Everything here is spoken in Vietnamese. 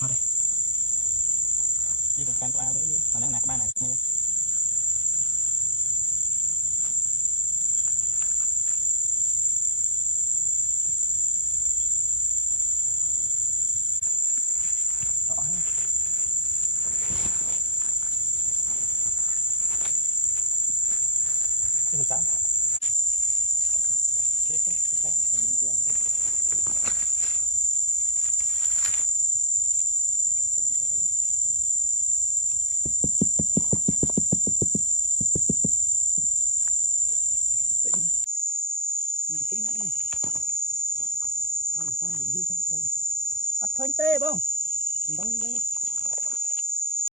Ở đây. Đi còn càng của ao nữa, mà đang nạt ba này nha. Rõ ha. Cái sao? Cái bắt khơi tê không?